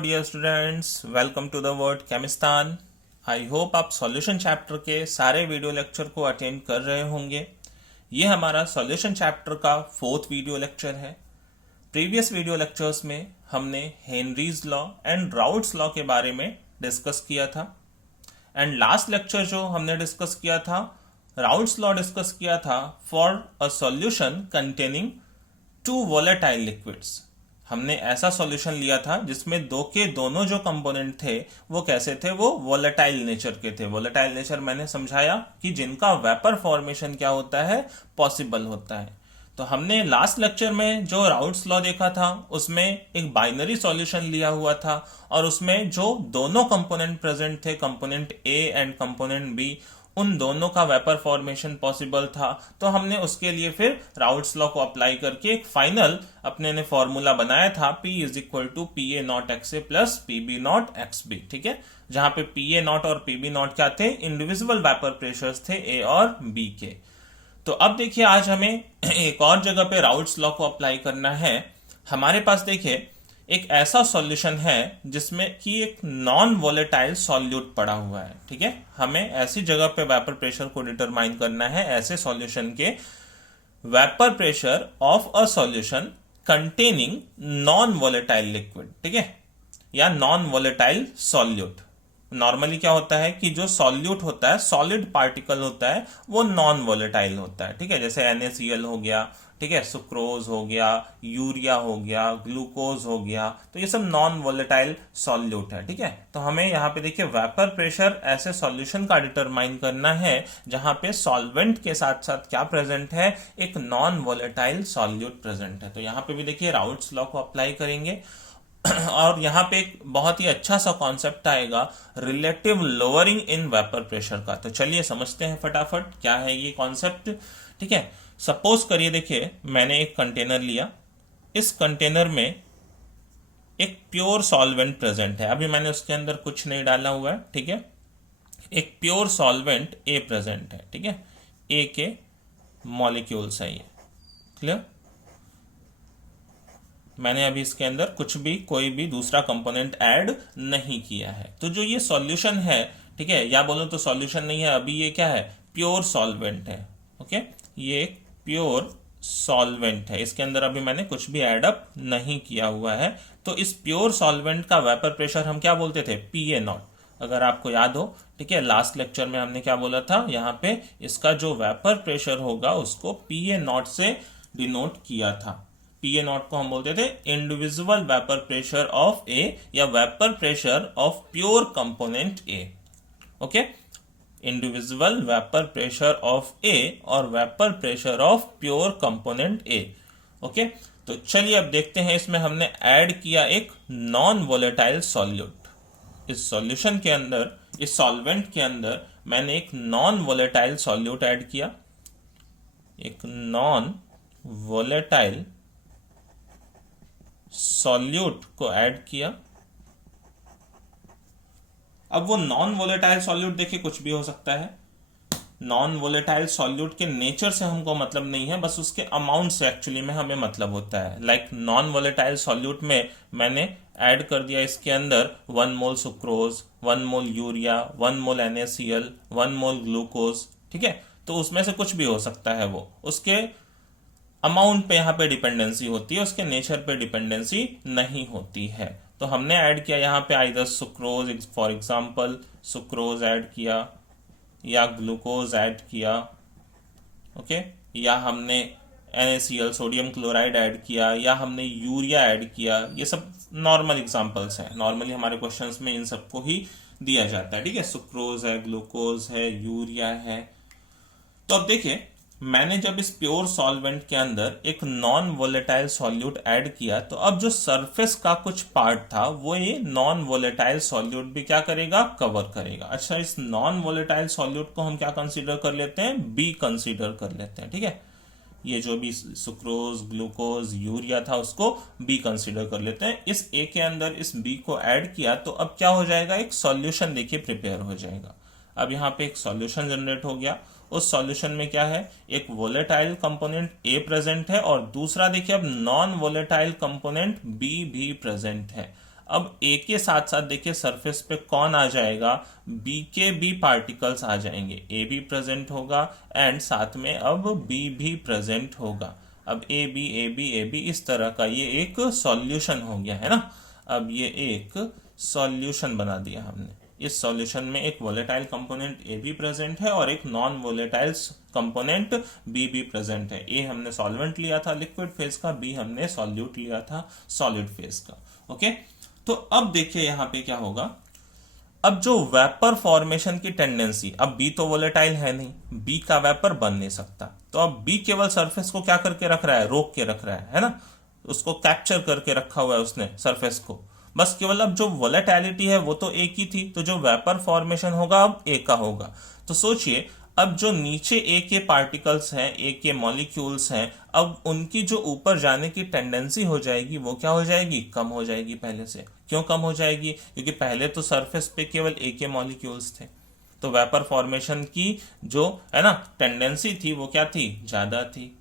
Dear students, welcome to the world Chemistan. I hope आप solution chapter के सारे video lecture को attend कर रहे होंगे। ये हमारा सॉल्यूशन चैप्टर का 4th वीडियो लेक्चर है। प्रीवियस वीडियो लेक्चर्स में हमने Henry's law and routes law के बारे में डिस्कस किया था एंड लास्ट लेक्चर जो हमने डिस्कस किया था, राउट्स लॉ डिस्कस किया था for a solution containing 2 volatile liquids. हमने ऐसा सॉल्यूशन लिया था जिसमें दो के दोनों जो कंपोनेंट थे वो कैसे थे, वो वोलेटाइल नेचर के थे। वोलेटाइल नेचर मैंने समझाया कि जिनका वेपर फॉर्मेशन क्या होता है, पॉसिबल होता है। तो हमने लास्ट लेक्चर में जो राउट्स लॉ देखा था उसमें एक बाइनरी सॉल्यूशन लिया हुआ था और उसमें जो दोनों कंपोनेंट प्रेजेंट थे, component A and component B, उन दोनों का वेपर फॉर्मेशन पॉसिबल था। तो हमने उसके लिए फिर राउट्स लॉ को अप्लाई करके एक फाइनल अपने ने फॉर्मूला बनाया था, P is equal to P A naught x A plus P B naught x B. ठीक है, जहां पे पी ए नॉट और पी बी नॉट क्या थे, इंडिविजुअल वेपर प्रेशर्स थे ए और बी के। तो अब देखिए, आज हमें एक और जगह पे राउट्स लॉ को अप्लाई करना है। हमारे पास देखिए एक ऐसा सॉल्यूशन है जिसमें कि एक नॉन वोलेटाइल सॉल्यूट पड़ा हुआ है। ठीक है, हमें ऐसी जगह पे वेपर प्रेशर को डिटरमाइन करना है, ऐसे सॉल्यूशन के vapour pressure of a solution containing non volatile liquid. ठीक है, या नॉन वोलेटाइल सॉल्यूट। नॉर्मली क्या होता है कि जो सॉल्यूट होता है, सॉलिड पार्टिकल होता है, वो नॉन वोलेटाइल होता है। ठीक है, जैसे NaCl हो गया, ठीक है, सुक्रोज हो गया, यूरिया हो गया, ग्लूकोज हो गया, तो ये सब नॉन वोलेटाइल सॉल्यूट है। ठीक है, तो हमें यहाँ पे देखिए वेपर प्रेशर ऐसे सॉल्यूशन का डिटरमाइन करना है जहां पे सॉल्वेंट के साथ साथ क्या प्रेजेंट है, एक नॉन वोलेटाइल सॉल्यूट प्रेजेंट है। तो यहाँ पे भी देखिए राउट्स लॉ को अप्लाई करेंगे और यहाँ पे एक बहुत ही अच्छा सा कॉन्सेप्ट आएगा, relative lowering in vapour pressure का। तो चलिए समझते हैं फटाफट क्या है ये कॉन्सेप्ट। ठीक है, सपोज करिए, देखिए मैंने एक कंटेनर लिया, इस कंटेनर में एक प्योर सॉल्वेंट प्रेजेंट है। अभी मैंने उसके अंदर कुछ नहीं डाला हुआ है। ठीक है, एक प्योर सॉल्वेंट ए प्रेजेंट है। ठीक है, ए के मॉलिक्यूल्स है ये, क्लियर। मैंने अभी इसके अंदर कुछ भी, कोई भी दूसरा कंपोनेंट ऐड नहीं किया है। तो जो ये सॉल्यूशन है, ठीक है, या बोलो तो सॉल्यूशन नहीं है, अभी ये क्या है, प्योर सॉल्वेंट है। ओके, ये एक प्योर सॉल्वेंट है, इसके अंदर अभी मैंने कुछ भी ऐड अप नहीं किया हुआ है। तो इस प्योर सॉल्वेंट का वेपर प्रेशर हम क्या बोलते थे, PA नॉट, अगर आपको याद हो। ठीक है, लास्ट लेक्चर में हमने क्या बोला था, यहाँ पे इसका जो वेपर प्रेशर होगा उसको PA नॉट से डिनोट किया था। PA नॉट को हम बोलते थे individual vapour pressure of A, या vapour pressure of pure component A. Okay, individual vapour pressure of A और vapour pressure of pure component A. Okay, तो चलिए अब देखते हैं, इसमें हमने ऐड किया एक नॉन वोलेटाइल सॉल्यूट। इस सॉल्यूशन के अंदर, इस सॉल्वेंट के अंदर मैंने एक नॉन वोलेटाइल सॉल्यूट ऐड किया, एक नॉन वोलेटाइल सॉल्यूट को ऐड किया। अब वो नॉन वोलेटाइल सॉल्यूट देखिए कुछ भी हो सकता है। नॉन वोलेटाइल सॉल्यूट के नेचर से हमको मतलब नहीं है, बस उसके अमाउंट से एक्चुअली में हमें मतलब होता है। लाइक नॉन वोलेटाइल सॉल्यूट में मैंने ऐड कर दिया इसके अंदर 1 मोल सुक्रोज, 1 मोल यूरिया, 1 मोल NaCl, 1 मोल ग्लूकोज। ठीक है, तो उसमें से कुछ भी हो सकता है, वो उसके अमाउंट पे यहाँ पे डिपेंडेंसी होती है, उसके नेचर पे डिपेंडेंसी नहीं होती है। तो हमने ऐड किया यहाँ पे either sucrose, for example sucrose add किया, या ग्लूकोज ऐड किया, ओके, या हमने NaCl सोडियम क्लोराइड ऐड किया, या हमने यूरिया ऐड किया। ये सब नॉर्मल एग्जांपल्स हैं, नॉर्मली हमारे क्वेश्चंस में इन सबको ही दिया जाता है। ठीक है, सुक्रोज है, ग्लूकोज है, यूरिया है। तो अब देखिए, मैंने जब इस प्योर सॉल्वेंट के अंदर एक नॉन वोलेटाइल सॉल्यूट ऐड किया, तो अब जो सरफेस का कुछ पार्ट था वो ये नॉन वोलेटाइल सॉल्यूट भी क्या करेगा, कवर करेगा। अच्छा, इस नॉन वोलेटाइल सॉल्यूट को हम क्या कंसीडर कर लेते हैं, बी कंसीडर कर लेते हैं। ठीक है, ये जो भी सुक्रोज, ग्लूकोज, यूरिया था उसको बी कंसीडर कर लेते हैं। इस ए के अंदर इस बी को ऐड किया तो अब क्या हो जाएगा, एक सॉल्यूशन देखिए प्रिपेयर हो जाएगा। अब यहाँ पे एक सॉल्यूशन जनरेट हो गया। उस सॉल्यूशन में क्या है, एक वोलेटाइल कंपोनेंट ए प्रेजेंट है और दूसरा देखिए अब नॉन वोलेटाइल कंपोनेंट बी भी प्रेजेंट है। अब ए के साथ साथ देखिए सरफेस पे कौन आ जाएगा, बी के भी पार्टिकल्स आ जाएंगे, ए भी प्रेजेंट होगा एंड साथ में अब बी भी प्रेजेंट होगा। अब A B A B A B इस तरह का ये एक सॉल्यूशन हो गया है ना। अब ये एक सॉल्यूशन बना दिया हमने। इस सॉल्यूशन में एक वोलेटाइल कंपोनेंट ए भी प्रेजेंट है और एक नॉन वोलेटाइल कंपोनेंट बी भी प्रेजेंट है। ए हमने सॉल्वेंट लिया था लिक्विड फेज का, बी हमने सॉल्यूट लिया था सॉलिड फेज का। ओके, तो अब देखिए यहां पे क्या होगा। अब जो वेपर फॉर्मेशन की टेंडेंसी, अब बी तो वोलेटाइल है नहीं, बी का वेपर बन नहीं सकता, तो अब बी केवल सरफेस को क्या करके रख रहा है, रोक के रख रहा है ना, उसको कैप्चर करके रखा हुआ है उसने सरफेस को। बस केवल अब जो वोलेटिलिटी है वो तो ए की थी, तो जो वेपर फॉर्मेशन होगा अब ए का होगा। तो सोचिए अब जो नीचे ए के पार्टिकल्स हैं, ए के मॉलिक्यूल्स हैं, अब उनकी जो ऊपर जाने की टेंडेंसी हो जाएगी वो क्या हो जाएगी, कम हो जाएगी पहले से। क्यों कम हो जाएगी, क्योंकि पहले तो सरफेस पे केवल ए के मॉलिक्यूल्स थे, तो वेपर फॉर्मेशन की जो है ना टेंडेंसी थी वो क्या थी, ज्यादा थी।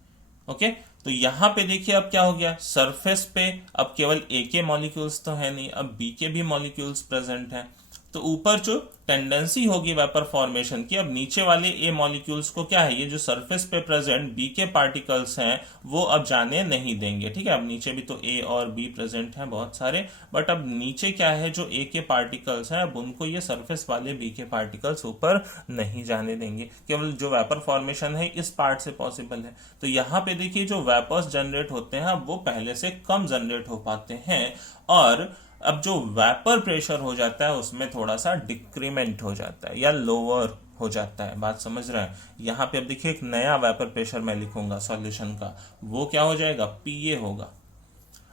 ओके, तो यहां पे देखिए अब क्या हो गया, सरफेस पे अब केवल ए के मॉलिक्यूल्स तो है नहीं, अब बी के भी मॉलिक्यूल्स प्रेजेंट हैं। तो ऊपर जो टेंडेंसी होगी वेपर फॉर्मेशन की, अब नीचे वाले ए मॉलिक्यूल्स को क्या है, ये जो सरफेस पे प्रेजेंट बी के पार्टिकल्स हैं वो अब जाने नहीं देंगे। ठीक है, अब नीचे भी तो ए और बी प्रेजेंट हैं बहुत सारे, बट अब नीचे क्या है, जो ए के पार्टिकल्स हैं अब उनको ये सरफेस वाले बी के पार्टिकल्स ऊपर नहीं जाने देंगे। केवल जो वेपर फॉर्मेशन है इस पार्ट से पॉसिबल है। तो यहाँ पे देखिए जो वेपर्स जनरेट होते हैं अब वो पहले से कम जनरेट हो पाते हैं, और अब जो वेपर प्रेशर हो जाता है उसमें थोड़ा सा डिक्रीमेंट हो जाता है या लोअर हो जाता है। बात समझ रहे हैं। यहाँ पे अब देखिए एक नया वेपर प्रेशर मैं लिखूंगा सॉल्यूशन का, वो क्या हो जाएगा, पीए होगा।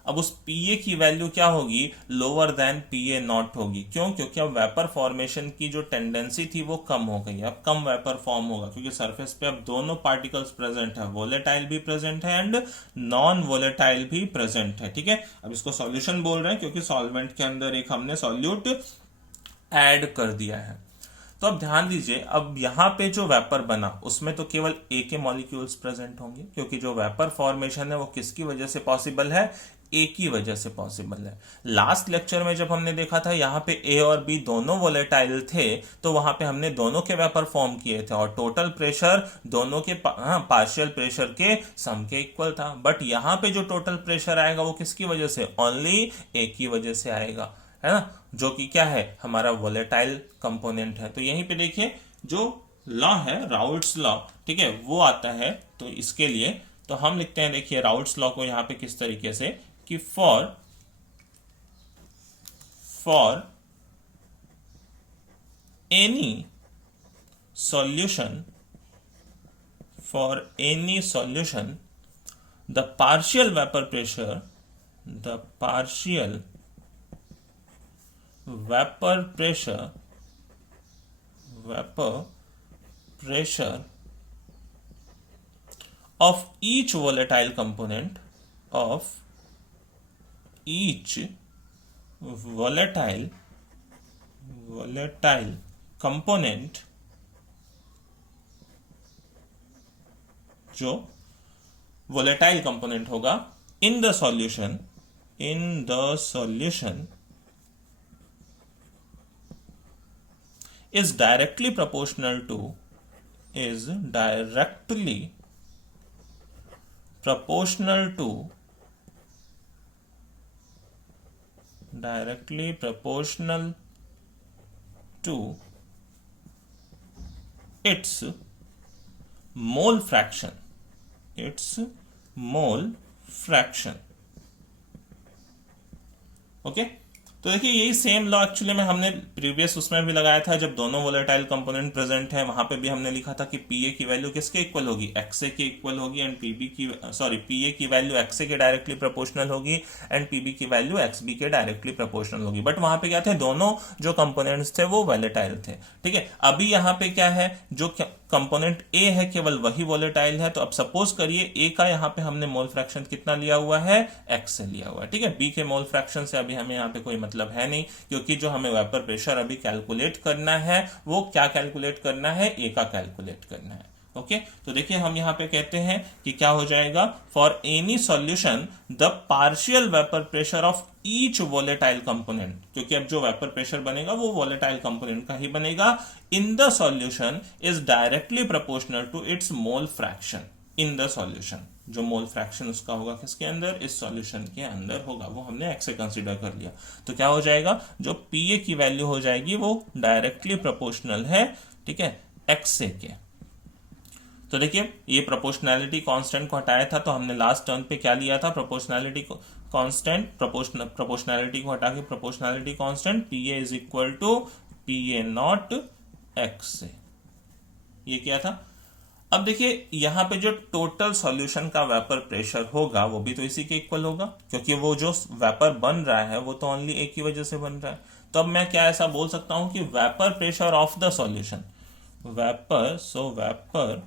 अब उस पीए की वैल्यू क्या होगी, लोअर देन पीए नॉट होगी। क्यों, क्योंकि अब वेपर फॉर्मेशन की जो टेंडेंसी थी वो कम हो गई, अब कम वेपर फॉर्म होगा, क्योंकि सरफेस पे अब दोनों पार्टिकल्स प्रेजेंट है, वोलेटाइल भी प्रेजेंट है एंड नॉन वोलेटाइल भी प्रेजेंट है। ठीक है, अब इसको सॉल्यूशन बोल रहे हैं क्योंकि सॉल्वेंट के अंदर एक हमने सॉल्यूट ऐड कर दिया है। तो अब ध्यान दीजिए, अब यहां पे जो वेपर बना उसमें तो केवल ए के मॉलिक्यूल्स प्रेजेंट होंगे, क्योंकि जो वेपर फॉर्मेशन है वो किसकी वजह से पॉसिबल है, ए की वजह से पॉसिबल है। लास्ट लेक्चर में जब हमने देखा था यहाँ पे ए और बी दोनों वोलेटाइल थे, तो वहां पे हमने दोनों के वेपर फॉर्म किए थे और टोटल प्रेशर दोनों के पार्शियल प्रेशर के सम के इक्वल था। बट यहाँ पे जो टोटल प्रेशर आएगा वो किसकी वजह से, ओनली ए की वजह से आएगा, है ना, जो कि क्या है, हमारा वोलेटाइल कंपोनेंट है। तो यहीं पे देखिए जो लॉ है राउल्ट्स लॉ, ठीक है, वो आता है। तो इसके लिए तो हम लिखते हैं, देखिए राउल्ट्स लॉ को यहां पे किस तरीके से कि for any solution the partial vapour pressure vapor pressure of each volatile component जो volatile component होगा in the solution is directly proportional to its mole fraction okay. तो देखिए यही सेम लॉ एक्चुअली में हमने प्रीवियस उसमें भी लगाया था, जब दोनों वोलेटाइल कंपोनेंट प्रेजेंट है वहां पे भी हमने लिखा था कि पीए की वैल्यू किसके इक्वल होगी, एक्सए के इक्वल होगी, एंड पीए की वैल्यू एक्सए के डायरेक्टली प्रोपोर्शनल होगी एंड पीबी की वैल्यू एक्सबी के डायरेक्टली प्रोपोर्शनल होगी। बट वहां पे क्या थे, दोनों जो कंपोनेंट्स थे वो वोलेटाइल थे। ठीक है, अभी यहाँ पे क्या है, जो कंपोनेंट ए है केवल वही वोलेटाइल है। तो अब सपोज करिए ए का यहाँ पे हमने मोल फ्रैक्शन कितना लिया हुआ है, एक्स से लिया हुआ है। ठीक है, बी के मोल फ्रैक्शन से अभी हमें यहाँ पे कोई मतलब है नहीं, क्योंकि जो हमें वेपर प्रेशर अभी कैलकुलेट करना है वो क्या कैलकुलेट करना है, ए का कैलकुलेट करना है। ओके तो देखिए हम यहाँ पे कहते हैं कि क्या हो जाएगा, for any solution the partial vapour pressure of each volatile component, क्योंकि अब जो वेपर प्रेशर बनेगा वो वोलेटाइल कंपोनेंट का ही बनेगा, in the solution is directly proportional to its mole fraction in the solution. जो मोल फ्रैक्शन उसका होगा किसके अंदर, इस सॉल्यूशन के अंदर होगा, वो हमने एक्स से कंसीडर कर लिया। तो क्या हो जाएगा, जो पीए की वैल्यू हो जाएगी वो डायरेक्टली प्रोपोर्शनल है, ठीक है, एक्स से के। तो देखिए ये प्रोपोर्शनैलिटी कांस्टेंट को हटाया था तो हमने लास्ट टर्म पे क्या लिया था, प्रोपोर्शनैलिटी कांस्टेंट, प्रोपोर्शनैलिटी को हटा के proportionality constant, P A is equal to PA naught x से, ये क्या था। अब देखिए यहां पे जो टोटल सॉल्यूशन का वेपर प्रेशर होगा वो भी तो इसी के इक्वल होगा, क्योंकि वो जो वेपर बन रहा है वो तो ओनली एक ही वजह से बन रहा है। तो अब मैं क्या ऐसा बोल सकता हूं कि vapour pressure of the solution, vapour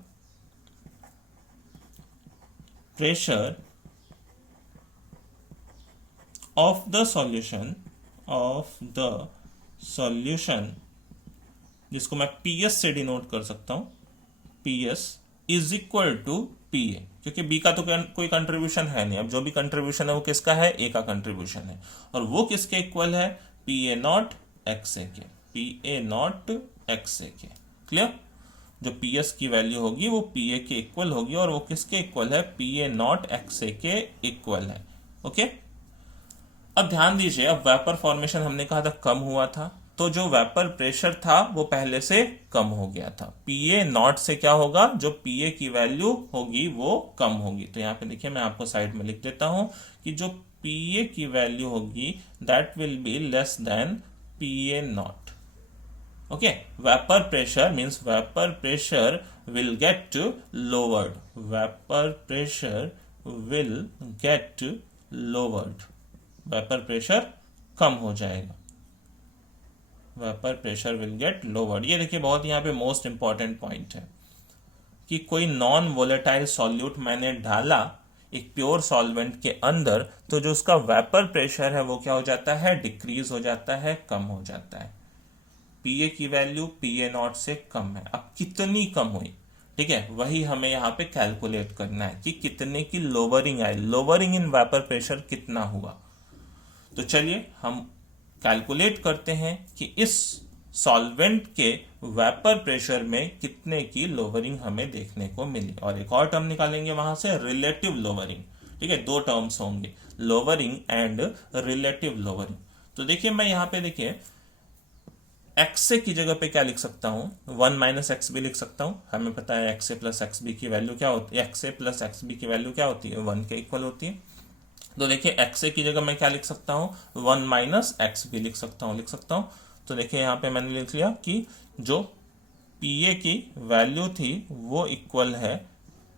pressure of the solution, जिसको मैं पीएस से डिनोट कर सकता हूं, पीएस इज इक्वल टू पीए, क्योंकि बी का तो कोई कंट्रीब्यूशन है नहीं, अब जो भी कंट्रीब्यूशन है वो किसका है, ए का कंट्रीब्यूशन है, और वो किसके इक्वल है, पीए नॉट एक्स ए के, पीए नॉट एक्स ए के। क्लियर, जो पीएस की वैल्यू होगी वो पीए के इक्वल होगी, और वो किसके इक्वल है, पीए नॉट एक्स ए के इक्वल है। ओके अब ध्यान दीजिए, अब वेपर फॉर्मेशन हमने कहा था कम हुआ था, तो जो वेपर प्रेशर था वो पहले से कम हो गया था, पीए नॉट से क्या होगा, जो पीए की वैल्यू होगी वो कम होगी। तो यहां पे देखिए मैं आपको साइड में लिख देता हूं कि जो पीए की वैल्यू होगी that will be less than PA naught. Okay, vapour pressure means vapour pressure will get lowered, vapour pressure will get lowered, vapour pressure कम हो जाएगा, vapour pressure will get lowered. ये देखिए बहुत यहाँ पे मोस्ट इंपॉर्टेंट पॉइंट है कि कोई नॉन वोलेटाइल सॉल्यूट मैंने डाला एक प्योर सॉल्वेंट के अंदर, तो जो उसका वेपर प्रेशर है वो क्या हो जाता है, डिक्रीज हो जाता है, कम हो जाता है। पीए की वैल्यू पीए नॉट से कम है, अब कितनी कम हुई, ठीक है, वही हमें यहाँ पे कैलकुलेट करना है कि कितने की लोवरिंग आई, लोवरिंग इन वेपर प्रेशर कितना हुआ। तो चलिए हम कैलकुलेट करते हैं कि इस सॉल्वेंट के वेपर प्रेशर में कितने की लोवरिंग हमें देखने को मिली, और एक और टर्म निकालेंगे वहां से, रिलेटिव लोवरिंग। ठीक है, दो टर्म्स होंगे, लोवरिंग एंड रिलेटिव लोवरिंग। तो देखिए मैं यहां पे देखिए एक्स की जगह पे क्या लिख सकता हूं, 1 माइनस एक्स बी लिख सकता हूं। हमें पता है x A plus x B की वैल्यू क्या होती है, x A plus x B की वैल्यू क्या होती है, 1 के इक्वल होती है। तो देखिए एक्स ए की जगह मैं क्या लिख सकता हूं, 1 माइनस एक्स बी लिख सकता हूं। तो देखिए यहां पे मैंने लिख लिया कि जो पीए की वैल्यू थी वो इक्वल है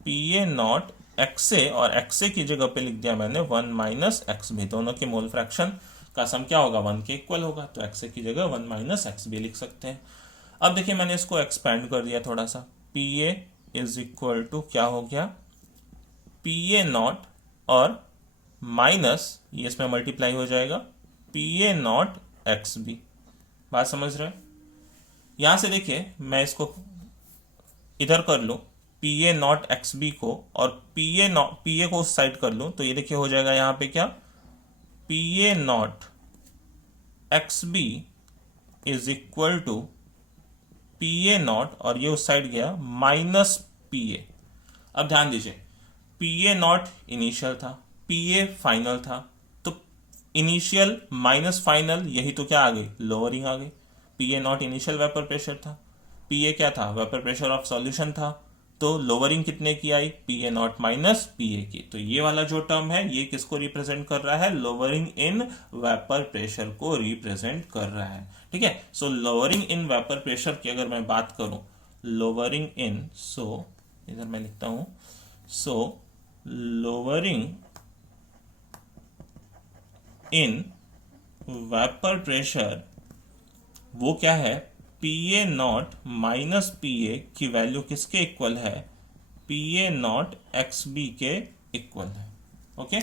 पीए नॉट एक्स ए, और एक्स ए की जगह पे लिख दिया मैंने 1 माइनस एक्स बी, दोनों के मोल फ्रैक्शन का सम क्या होगा, 1 के इक्वल होगा, तो एक्स ए की जगह 1 माइनस एक्स बी लिख सकते हैं। अब देखिए मैंने इसको एक्सपेंड कर दिया थोड़ा सा, पीए इज इक्वल टू क्या हो गया, पीए नॉट और माइनस ये इसमें मल्टीप्लाई हो जाएगा, पीए नॉट एक्स बी। बात समझ रहे हैं, यहां से देखिए मैं इसको इधर कर लूं, पीए नॉट एक्स बी को, और पीए को उस साइड कर लूं, तो ये देखिए हो जाएगा यहां पे क्या, PA naught x B is equal to PA naught, और ये उस साइड गया माइनस पीए। अब ध्यान दीजिए, पीए नॉट इनिशियल था, पीए फाइनल था, तो इनिशियल माइनस फाइनल, यही तो क्या आ गई, लोअरिंग आ गई। पीए नॉट इनिशियल वेपर प्रेशर था, पीए क्या था, वेपर प्रेशर ऑफ सॉल्यूशन था, तो लोअरिंग कितने की आई, पीए नॉट माइनस पीए की। तो ये वाला जो टर्म है ये किसको रिप्रेजेंट कर रहा है, लोअरिंग इन वेपर प्रेशर को रिप्रेजेंट कर रहा है। ठीक है, सो लोअरिंग इन वेपर प्रेशर की अगर मैं बात करूं, लोअरिंग इन, सो इधर मैं लिखता हूं, सो लोअरिंग इन वेपर प्रेशर वो क्या है, पीए नॉट माइनस पीए की वैल्यू किसके इक्वल है, पीए नॉट एक्स बी के इक्वल है। ओके,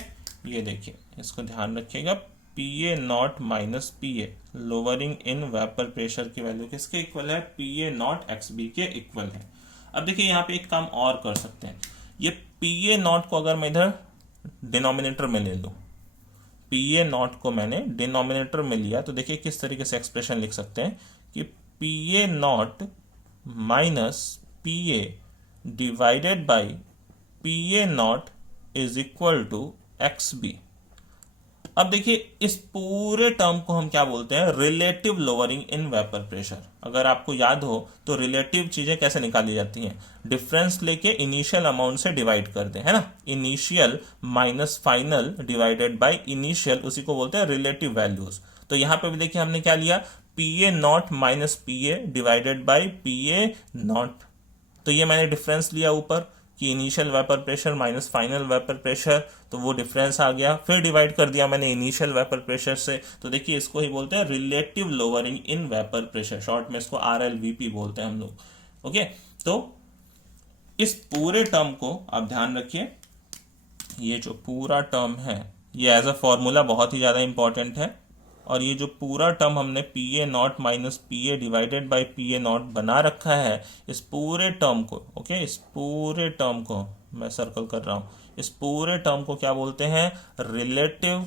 ये देखिए इसको ध्यान रखिएगा, PA naught minus PA, lowering in vapour pressure की वैल्यू किसके इक्वल है, पीए नॉट एक्स बी के इक्वल है। अब देखिए यहाँ पे एक काम और कर सकते हैं, ये पी ए नॉट को अगर मैं इधर डिनोमिनेटर में ले लूँ, पी ए नॉट को मैंने डिनोमिनेटर में लिया, तो देखिए किस तरीके से एक्सप्रेशन लिख सकते हैं कि P A naught minus P A divided by P A naught is equal to x B. अब देखिए इस पूरे टर्म को हम क्या बोलते हैं, relative lowering in vapour pressure. अगर आपको याद हो तो रिलेटिव चीजें कैसे निकाली जाती हैं, डिफरेंस लेके इनिशियल अमाउंट से डिवाइड कर दें, है ना, initial minus final divided by initial, उसी को बोलते हैं रिलेटिव वैल्यूज। तो यहां पे भी देखिए हमने क्या लिया, P A naught minus P A divided by P A not, तो ये मैंने डिफरेंस लिया ऊपर कि initial vapour pressure minus final vapour pressure, तो वो डिफरेंस आ गया, फिर डिवाइड कर दिया मैंने इनिशियल वेपर प्रेशर से, तो देखिए इसको ही बोलते हैं relative lowering in vapour pressure, short में इसको RLVP बोलते हैं हम लोग। ओके, तो इस पूरे टर्म को आप ध्यान रखिए, ये जो पूरा टर्म है ये एज अ फॉर्मूला बहुत ही ज्यादा इंपॉर्टेंट है, और ये जो पूरा टर्म हमने P A naught minus P A divided by P A not बना रखा है, इस पूरे टर्म को, ओके, इस पूरे टर्म को मैं सर्कल कर रहा हूं, इस पूरे टर्म को क्या बोलते हैं, relative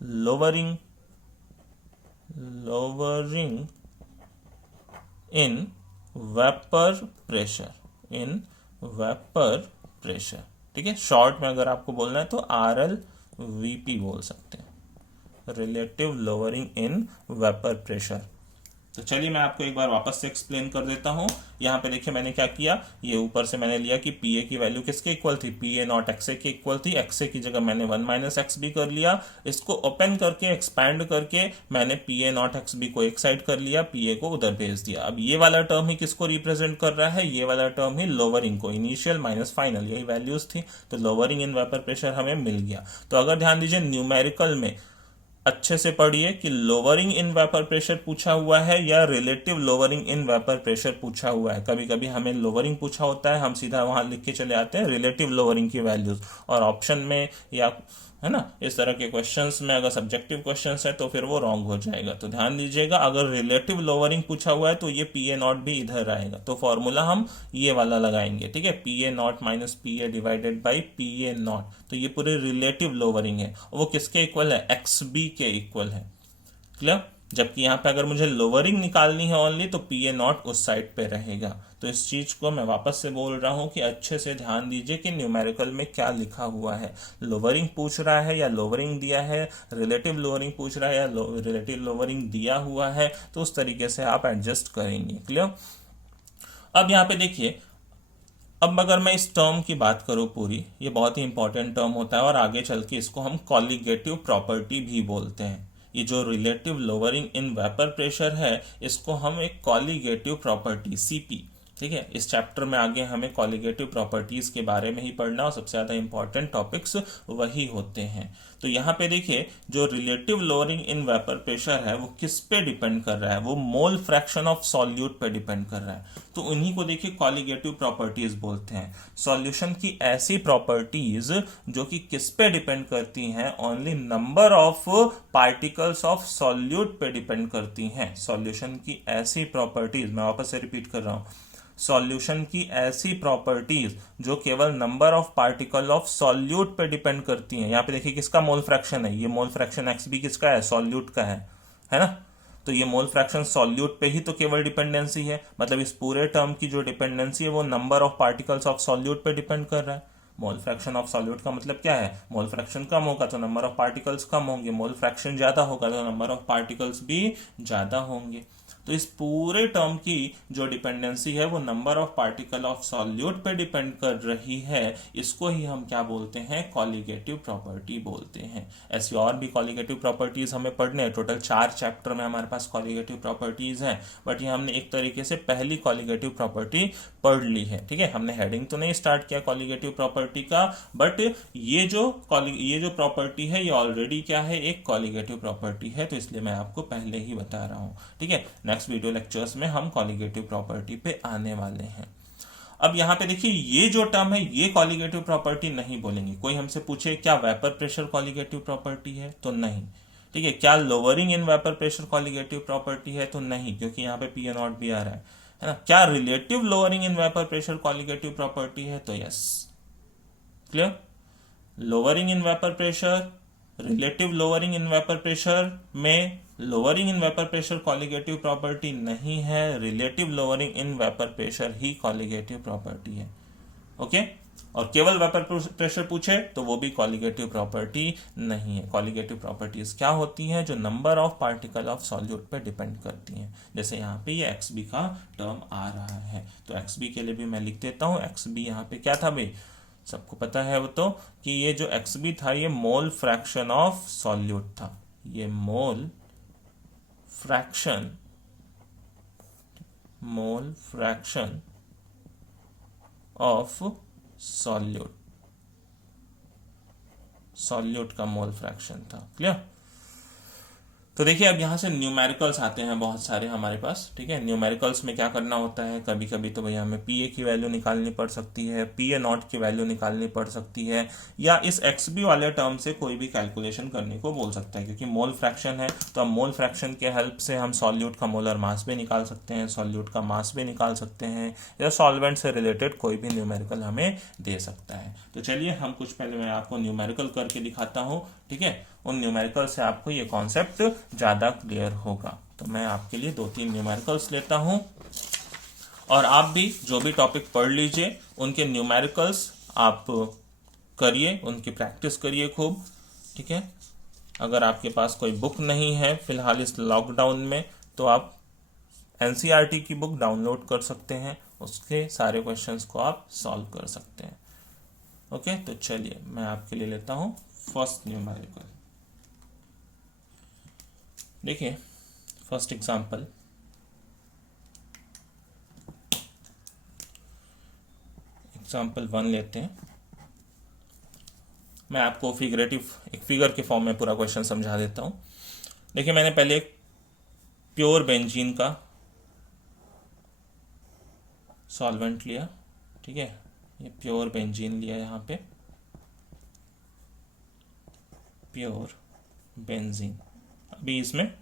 lowering in vapour pressure, ठीक है, शॉर्ट में अगर आपको बोलना है तो RLVP बोल सकते हैं, relative lowering in vapour pressure. तो चलिए मैं आपको एक बार वापस से एक्सप्लेन कर देता हूं। यहां पे देखिए मैंने क्या किया, ये ऊपर से मैंने लिया कि पी ए की वैल्यू किसके इक्वल थी, पी ए नॉट एक्स ए के इक्वल थी, एक्स ए की जगह मैंने 1 माइनस एक्स बी कर लिया, इसको ओपन करके एक्सपैंड करके मैंने P A naught x B को एक साइड कर लिया, पी ए को उधर भेज दिया। अब ये वाला टर्म ही किसको रिप्रेजेंट कर रहा है, ये वाला टर्म ही लोअरिंग को, इनिशियल माइनस फाइनल, यही वैल्यूज थी, तो लोअरिंग इन वेपर प्रेशर हमें मिल गया। तो अगर ध्यान दीजिए न्यूमेरिकल में अच्छे से पढ़िए कि लोअरिंग इन वेपर प्रेशर पूछा हुआ है या relative lowering in vapour pressure पूछा हुआ है। कभी कभी हमें लोअरिंग पूछा होता है, हम सीधा वहां लिख के चले आते हैं रिलेटिव लोअरिंग की वैल्यूज, और ऑप्शन में या है ना इस तरह के क्वेश्चंस में अगर सब्जेक्टिव क्वेश्चंस है तो फिर वो रॉन्ग हो जाएगा। तो ध्यान दीजिएगा, अगर रिलेटिव लोअरिंग पूछा हुआ है तो ये पी ए नॉट भी इधर आएगा, तो फॉर्मूला हम ये वाला लगाएंगे, ठीक है, P A naught minus P A divided by P A not, तो ये पूरे रिलेटिव लोअरिंग है, वो किसके इक्वल है, एक्स बी के इक्वल है, क्लियर। जबकि यहाँ पे अगर मुझे लोअरिंग निकालनी है ओनली तो पी ए नॉट उस साइड पे रहेगा। तो इस चीज को मैं वापस से बोल रहा हूं कि अच्छे से ध्यान दीजिए कि न्यूमेरिकल में क्या लिखा हुआ है, लोअरिंग पूछ रहा है या लोअरिंग दिया है, रिलेटिव लोअरिंग पूछ रहा है या रिलेटिव लोअरिंग दिया हुआ है, तो उस तरीके से आप एडजस्ट करेंगे, क्लियर। अब यहाँ पे देखिए, अब अगर मैं इस टर्म की बात करूं पूरी, ये बहुत ही इंपॉर्टेंट टर्म होता है और आगे चल के इसको हम कॉलिगेटिव प्रॉपर्टी भी बोलते हैं। ये जो relative lowering in vapour pressure है, इसको हम एक कॉलिगेटिव प्रॉपर्टी सीपी, ठीक है, इस चैप्टर में आगे हमें कॉलिगेटिव प्रॉपर्टीज के बारे में ही पढ़ना और सबसे ज्यादा इंपॉर्टेंट टॉपिक्स वही होते हैं। तो यहाँ पे देखिए जो relative lowering in vapour pressure है वो किस पे डिपेंड कर रहा है, वो मोल फ्रैक्शन ऑफ सॉल्यूट पे डिपेंड कर रहा है। तो उन्हीं को देखिए कॉलिगेटिव प्रॉपर्टीज बोलते हैं, सॉल्यूशन की ऐसी प्रॉपर्टीज जो कि किस पे डिपेंड करती हैं, only number of particles of solute पे डिपेंड करती हैं। सॉल्यूशन की ऐसी प्रॉपर्टीज, मैं वापस से रिपीट कर रहा हूं, सॉल्यूशन की ऐसी प्रॉपर्टीज जो केवल number of particle of solute पे डिपेंड करती हैं। यहाँ पे देखिए किसका मोल फ्रैक्शन है, ये मोल फ्रैक्शन एक्स बी किसका है, सॉल्यूट का है ना। तो ये मोल फ्रैक्शन सॉल्यूट पे ही तो केवल डिपेंडेंसी है, मतलब इस पूरे टर्म की जो डिपेंडेंसी है वो number of particles of solute पे डिपेंड कर रहा है। मोल फ्रैक्शन ऑफ सॉल्यूट का मतलब क्या है, मोल फ्रैक्शन कम होगा तो नंबर ऑफ पार्टिकल्स कम होंगे, मोल फ्रैक्शन ज्यादा होगा तो नंबर ऑफ पार्टिकल्स भी ज्यादा होंगे। तो इस पूरे टर्म की जो डिपेंडेंसी है वो number of particle of solute पे डिपेंड कर रही है, इसको ही हम क्या बोलते हैं, कॉलिगेटिव प्रॉपर्टी बोलते हैं। ऐसी और भी कॉलिगेटिव प्रॉपर्टीज हमें पढ़ने हैं, टोटल 4 चैप्टर में हमारे पास कॉलिगेटिव प्रॉपर्टीज हैं, बट ये हमने एक तरीके से पहली कॉलिगेटिव प्रॉपर्टी पढ़ ली है, ठीक है। हमने हेडिंग तो नहीं स्टार्ट किया कॉलिगेटिव प्रॉपर्टी का, बट ये जो प्रॉपर्टी है ये ऑलरेडी क्या है, एक कॉलिगेटिव प्रॉपर्टी है, तो इसलिए मैं आपको पहले ही बता रहा हूं, ठीक है। नेक्स्ट वीडियो लेक्चर्स में हम कॉलिगेटिव प्रॉपर्टी पे आने वाले हैं। अब यहां पे देखिए ये जो टर्म है ये कॉलिगेटिव प्रॉपर्टी नहीं बोलेंगे। कोई हमसे पूछे क्या वेपर प्रेशर कॉलिगेटिव प्रॉपर्टी है, तो नहीं, ठीक है। क्या lowering in vapour pressure colligative property है, तो नहीं, क्योंकि यहाँ पे पी ए नॉट भी आ रहा है। है ना। क्या relative lowering in vapour pressure colligative property है? तो yes, clear. Lowering in vapour pressure, relative lowering in vapour pressure में lowering in vapour pressure colligative property नहीं है, relative lowering in vapour pressure ही कॉलिगेटिव प्रॉपर्टी है। Okay, और केवल vapour pressure पूछे तो वो भी कॉलिगेटिव प्रॉपर्टी नहीं है। कॉलिगेटिव प्रॉपर्टीज क्या होती हैं? जो number of particle of solute पे डिपेंड करती हैं। जैसे यहाँ पे ये XB का टर्म आ रहा है, तो XB के लिए भी मैं लिख देता हूँ। XB यहाँ पे क्या था भाई, सबको पता है वो तो, कि ये जो XB था ये मोल फ्रैक्शन ऑफ सॉल्यूट था। ये मोल फ्रैक्शन ऑफ सॉल्यूट का मोल फ्रैक्शन था। क्लियर। तो देखिए अब यहाँ से न्यूमेरिकल्स आते हैं बहुत सारे हमारे पास। ठीक है, न्यूमेरिकल्स में क्या करना होता है, कभी कभी तो भैया हमें PA की वैल्यू निकालनी पड़ सकती है, PA नॉट की वैल्यू निकालनी पड़ सकती है, या इस XB वाले टर्म से कोई भी कैलकुलेशन करने को बोल सकता है। क्योंकि मोल फ्रैक्शन है तो अब मोल फ्रैक्शन के हेल्प से हम सॉल्यूट का मोलर मास भी निकाल सकते हैं, सॉल्यूट का मास भी निकाल सकते हैं, या सॉल्वेंट से रिलेटेड कोई भी न्यूमेरिकल हमें दे सकता है। तो चलिए हम कुछ पहले मैं आपको न्यूमेरिकल करके दिखाता हूँ। ठीक है, उन न्यूमेरिकल से आपको ये कॉन्सेप्ट ज़्यादा क्लियर होगा। तो मैं आपके लिए 2-3 न्यूमेरिकल्स लेता हूं, और आप भी जो भी टॉपिक पढ़ लीजिए उनके न्यूमेरिकल्स आप करिए, उनकी प्रैक्टिस करिए खूब। ठीक है, अगर आपके पास कोई बुक नहीं है फिलहाल इस लॉकडाउन में, तो आप NCERT की बुक डाउनलोड कर सकते हैं, उसके सारे क्वेश्चंस को आप सॉल्व कर सकते हैं। ओके, तो चलिए मैं आपके लिए लेता हूं फर्स्ट न्यूमेरिकल। देखिए फर्स्ट एग्जाम्पल, एग्जाम्पल 1 लेते हैं। मैं आपको एक फिगर के फॉर्म में पूरा क्वेश्चन समझा देता हूं। देखिए मैंने पहले एक प्योर बेंजीन का सॉल्वेंट लिया। ठीक है, ये प्योर बेंजीन लिया, यहाँ पे प्योर बेंजीन। अभी इसमें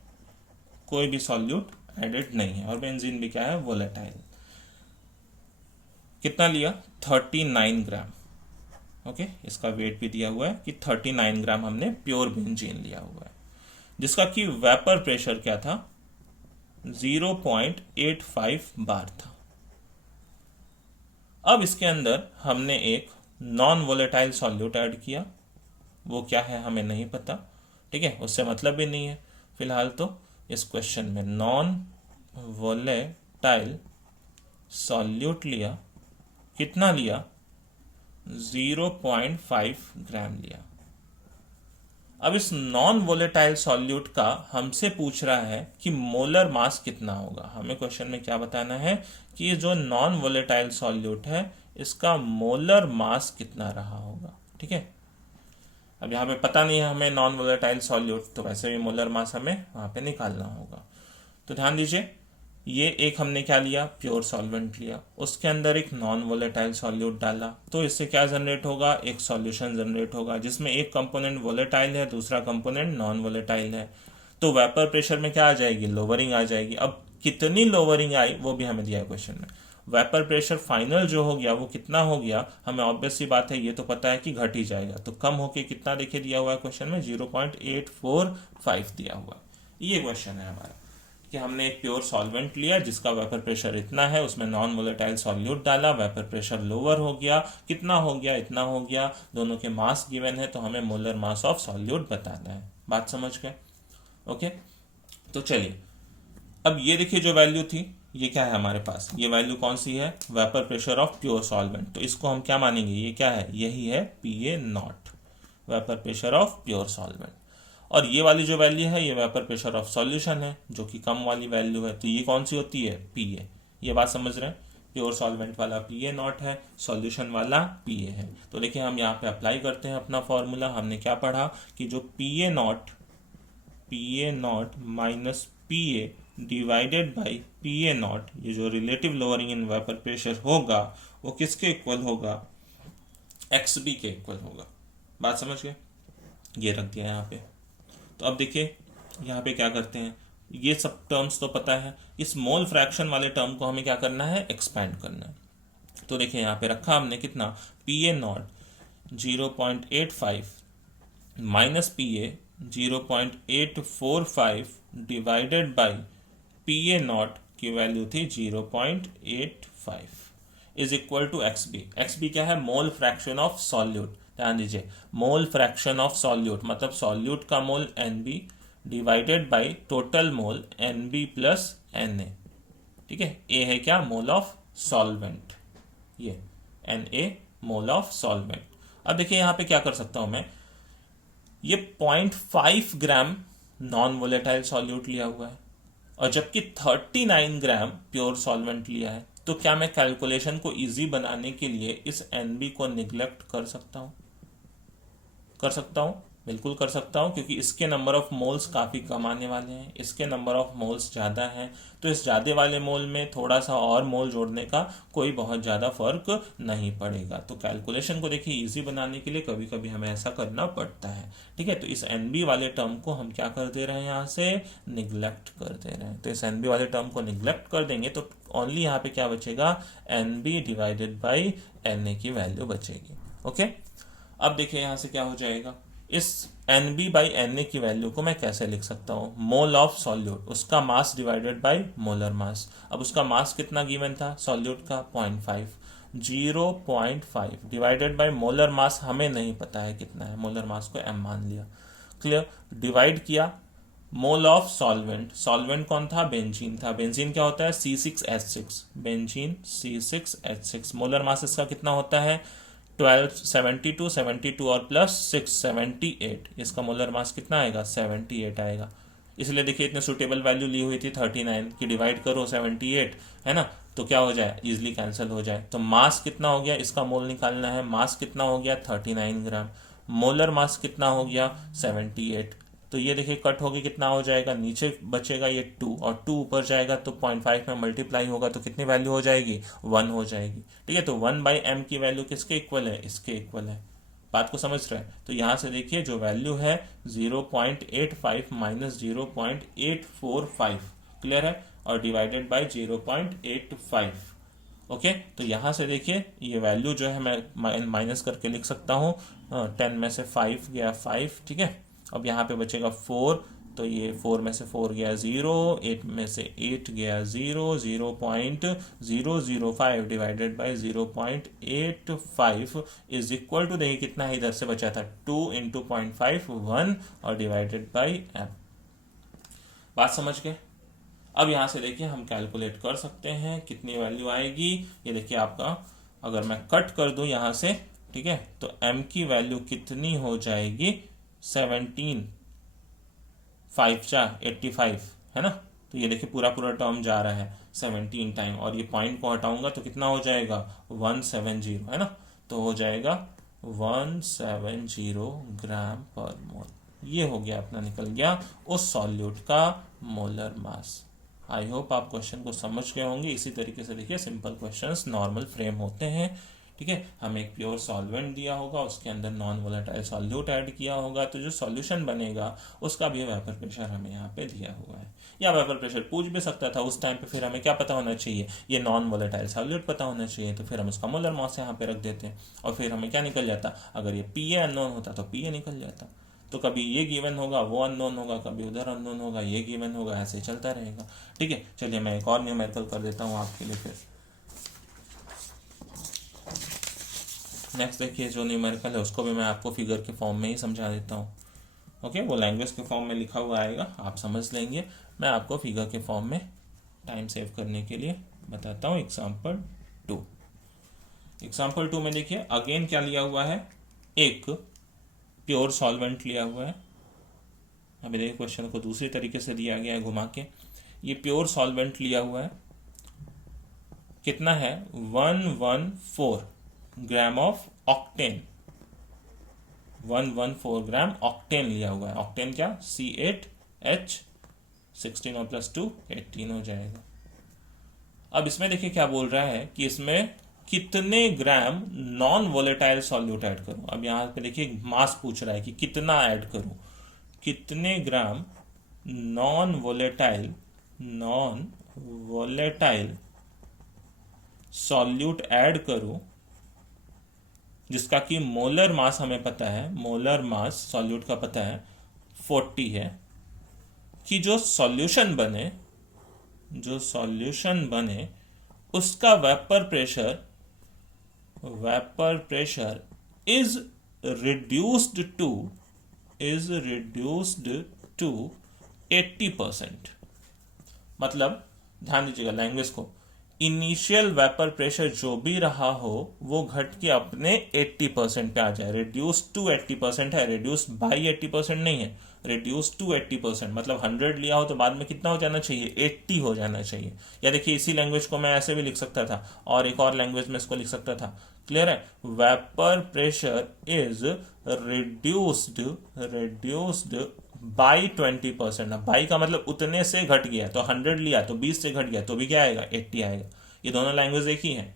कोई भी सॉल्यूट एडेड नहीं है, और बेंजीन भी क्या है, वोलेटाइल। कितना लिया? 39 ग्राम। ओके, इसका वेट भी दिया हुआ है कि 39 ग्राम हमने प्योर बेंजीन लिया हुआ है, जिसका कि वेपर प्रेशर क्या था, 0.85 बार था। अब इसके अंदर हमने एक नॉन वोलेटाइल सॉल्यूट ऐड किया, वो क्या है हमें नहीं पता। ठीक है, उससे मतलब भी नहीं है फिलहाल तो इस क्वेश्चन में। नॉन वोलेटाइल सॉल्यूट लिया, कितना लिया, 0.5 ग्राम लिया। अब इस नॉन वोलेटाइल सॉल्यूट का हमसे पूछ रहा है कि मोलर मास कितना होगा। हमें क्वेश्चन में क्या बताना है कि ये जो नॉन वोलेटाइल सॉल्यूट है इसका मोलर मास कितना रहा होगा। ठीक है, अब यहाँ पे पता नहीं है हमें नॉन वोलेटाइल सॉल्यूट, तो वैसे भी मोलर मास हमें वहाँ पे निकालना होगा। तो ध्यान दीजिए, ये एक हमने क्या लिया, प्योर सॉल्वेंट लिया, उसके अंदर एक नॉन वोलेटाइल सॉल्यूट डाला, तो इससे क्या जनरेट होगा, एक सॉल्यूशन जनरेट होगा जिसमें एक कंपोनेंट वोलेटाइल है, दूसरा कंपोनेंट नॉन वोलेटाइल है। तो वेपर प्रेशर में क्या आ जाएगी, लोअरिंग आ जाएगी। अब कितनी लोअरिंग आई वो भी हमें दिया है क्वेश्चन में। वेपर प्रेशर फाइनल जो हो गया वो कितना हो गया, हमें ऑब्वियस सी बात है ये तो पता है कि घट ही जाएगा, तो कम होके कितना देखिए दिया हुआ है क्वेश्चन में, 0.845 दिया हुआ है। ये क्वेश्चन है हमारा कि हमने एक प्योर सॉल्वेंट लिया जिसका वेपर प्रेशर इतना है, उसमें नॉन वोलेटाइल सॉल्यूट डाला, वेपर प्रेशर लोअर हो गया, कितना हो गया, इतना हो गया, दोनों के मास गिवन है, तो हमें मोलर मास ऑफ सॉल्यूट बताना है। बात समझ गए? ओके, तो चलिए अब ये देखिए जो वैल्यू थी ये क्या है हमारे पास, ये वैल्यू कौन सी है, vapour pressure of pure solvent. तो इसको हम क्या मानेंगे, ये क्या है, यही है PA not, vapour pressure of pure solvent. और ये वाली जो वैल्यू है ये वेपर प्रेशर ऑफ सॉल्यूशन है जो कि कम वाली वैल्यू है, तो ये कौन सी होती है, PA। ये बात समझ रहे हैं, प्योर सॉल्वेंट वाला PA नॉट है, सॉल्यूशन वाला PA है। तो देखिए हम यहाँ पे अप्लाई करते हैं अपना फॉर्मूला। हमने क्या पढ़ा कि जो PA not minus PA divided by PA not, ये जो relative lowering in vapour pressure होगा वो किसके इक्वल होगा, XB के इक्वल होगा। बात समझ गए, ये रख दिया यहाँ पे। तो अब देखिए यहाँ पे क्या करते हैं, ये सब टर्म्स तो पता है। इस मोल फ्रैक्शन वाले टर्म को हमें क्या करना है, एक्सपैंड करना है। तो देखिए यहाँ पे रखा हमने कितना, P A naught 0.85 minus P A 0.845 divided by P A naught की वैल्यू थी 0.85 is equal to x B. X B क्या है, मोल फ्रैक्शन ऑफ सॉल्यूट। ध्यान दीजिए, मोल फ्रैक्शन ऑफ सॉल्यूट मतलब सॉल्यूट का mole N B divided by total mole N B plus N A. ठीक है, ए है क्या, मोल ऑफ सॉल्वेंट, ये N A mole of solvent. अब देखिए यहाँ पे क्या कर सकता हूं मैं, ये 0.5 ग्राम नॉन वोलेटाइल सॉल्यूट लिया हुआ है और जबकि 39 ग्राम प्योर सॉल्वेंट लिया है, तो क्या मैं कैलकुलेशन को इजी बनाने के लिए इस एनबी को निग्लेक्ट कर सकता हूं? कर सकता हूं, बिल्कुल कर सकता हूं, क्योंकि इसके नंबर ऑफ मोल्स काफ़ी कम आने वाले हैं, इसके नंबर ऑफ मोल्स ज़्यादा हैं। तो इस ज़्यादा वाले मोल में थोड़ा सा और मोल जोड़ने का कोई बहुत ज़्यादा फर्क नहीं पड़ेगा। तो कैलकुलेशन को देखिए इजी बनाने के लिए कभी कभी हमें ऐसा करना पड़ता है। ठीक है, तो इस एनबी वाले टर्म को हम क्या कर दे रहे हैं, यहाँ से निग्लेक्ट कर दे रहे हैं। तो इस एनबी वाले टर्म को निग्लेक्ट कर देंगे तो ओनली यहाँ पे क्या बचेगा, N B divided by N A की वैल्यू बचेगी। ओके, अब देखिए यहाँ से क्या हो जाएगा, इस N B by N A की वैल्यू को मैं कैसे लिख सकता हूँ, मोल ऑफ सॉल्यूट, उसका mass divided by molar mass. अब उसका मास कितना गिवन था सॉल्यूट का, 0.5, 0.5 डिवाइडेड बाई मोलर मास हमें नहीं पता है कितना है, मोलर मास को एम मान लिया। क्लियर, डिवाइड किया मोल ऑफ सॉल्वेंट, सॉल्वेंट कौन था, बेंजीन था। बेंजीन क्या होता है, C6H6, benzene C6H6। Molar mass इसका कितना होता है, 12, 72, 72 और प्लस 6, 78। इसका मोलर मास कितना आएगा, 78 आएगा। इसलिए देखिए इतने सुटेबल वैल्यू ली हुई थी 39 की, डिवाइड करो 78 है ना, तो क्या हो जाए, इजिली कैंसिल हो जाए। तो मास कितना हो गया, इसका मोल निकालना है, मास कितना हो गया 39 ग्राम, मोलर मास कितना हो गया 78। तो ये देखिए कट होगी, कितना हो जाएगा, नीचे बचेगा ये 2 और 2 ऊपर जाएगा तो 0.5 में मल्टीप्लाई होगा तो कितनी वैल्यू हो जाएगी, 1 हो जाएगी। ठीक है, तो 1 बाई एम की वैल्यू किसके इक्वल है, इसके इक्वल है। बात को समझ रहे हैं, तो यहां से देखिए जो वैल्यू है 0.85 माइनस 0.845, क्लियर है, और डिवाइडेड बाई 0.85। ओके, तो यहां से देखिए ये वैल्यू जो है मैं माइनस करके लिख सकता हूँ, 10 में से 5 गया 5, ठीक है। अब यहाँ पे बचेगा 4, तो ये 4 में से 4 गया 0, 8 में से 8 गया 0, 0.005 divided by 0.85 is equal to, देखिए कितना है इधर से बचा था, 2 इंटू 0.5 1 और डिवाइडेड बाई एम। बात समझ गए। अब यहाँ से देखिए हम कैलकुलेट कर सकते हैं कितनी वैल्यू आएगी। ये देखिए आपका, अगर मैं कट कर दूं यहाँ से, ठीक है, तो m की वैल्यू कितनी हो जाएगी, 17, 5 × 85 है ना। तो ये देखिए पूरा पूरा टर्म जा रहा है 17 टाइम, और ये पॉइंट को हटाऊंगा तो कितना हो जाएगा 170 है ना, तो हो जाएगा 170 ग्राम पर मोल। ये हो गया अपना, निकल गया उस सॉल्यूट का मोलर मास। आई होप आप क्वेश्चन को समझ गए होंगे। इसी तरीके से देखिए सिंपल क्वेश्चंस नॉर्मल फ्रेम होते हैं। ठीक है, हमें एक प्योर सॉल्वेंट दिया होगा, उसके अंदर नॉन वोलेटाइल सॉल्यूट ऐड किया होगा, तो जो सॉल्यूशन बनेगा उसका भी वेपर प्रेशर हमें यहाँ पे दिया हुआ है, या वेपर प्रेशर पूछ भी सकता था उस टाइम पे। फिर हमें क्या पता होना चाहिए, ये नॉन वोलेटाइल सॉल्यूट पता होना चाहिए, तो फिर हम उसका मोलर मास यहाँ पे रख देते हैं और फिर हमें क्या निकल जाता, अगर ये पी ए अननोन होता तो पी ए निकल जाता। तो कभी ये गिवन होगा वो अननोन होगा, कभी उधर अननोन होगा ये गिवन होगा, ऐसे चलता रहेगा। ठीक है, चलिए मैं एक और न्यूमेरिकल कर देता हूँ आपके लिए। फिर नेक्स्ट देखिए जो न्यूमेरिकल है उसको भी मैं आपको फिगर के फॉर्म में ही समझा देता हूँ। ओके, वो लैंग्वेज के फॉर्म में लिखा हुआ आएगा, आप समझ लेंगे। मैं आपको फिगर के फॉर्म में टाइम सेव करने के लिए बताता हूँ। एग्जाम्पल 2 में देखिए अगेन क्या लिया हुआ है, एक प्योर सॉल्वेंट लिया हुआ है। अभी देखिए क्वेश्चन को दूसरी तरीके से दिया गया है घुमा के। ये प्योर सॉल्वेंट लिया हुआ है, कितना है 114 gram of octane, 114 gram octane लिया हुआ है। ऑक्टेन क्या, C8H16 और प्लस 2 18 हो जाएगा। अब इसमें देखिए क्या बोल रहा है कि इसमें कितने ग्राम नॉन वोलेटाइल सॉल्यूट ऐड करूं। अब यहां पे देखिए मास पूछ रहा है कि कितना ऐड करूं, कितने ग्राम नॉन वोलेटाइल सॉल्यूट ऐड करो, जिसका कि मोलर मास हमें पता है, मोलर मास सॉल्यूट का पता है 40 है, कि जो सॉल्यूशन बने उसका vapour pressure is reduced to 80%। मतलब ध्यान दीजिएगा लैंग्वेज को, इनिशियल वेपर प्रेशर जो भी रहा हो वो घट के अपने 80% पे आ जाए। रिड्यूस टू 80% है, रिड्यूस बाई 80% नहीं है, रिड्यूस टू 80%। मतलब 100 लिया हो तो बाद में कितना हो जाना चाहिए, 80 हो जाना चाहिए। या देखिए इसी लैंग्वेज को मैं ऐसे भी लिख सकता था, और एक और लैंग्वेज में इसको लिख सकता था। क्लियर है? Vapour pressure is reduced by 20%। अब बाई का मतलब उतने से घट गया, तो 100 लिया तो 20 से घट गया तो भी क्या आएगा, 80 आएगा। ये दोनों लैंग्वेज एक ही है,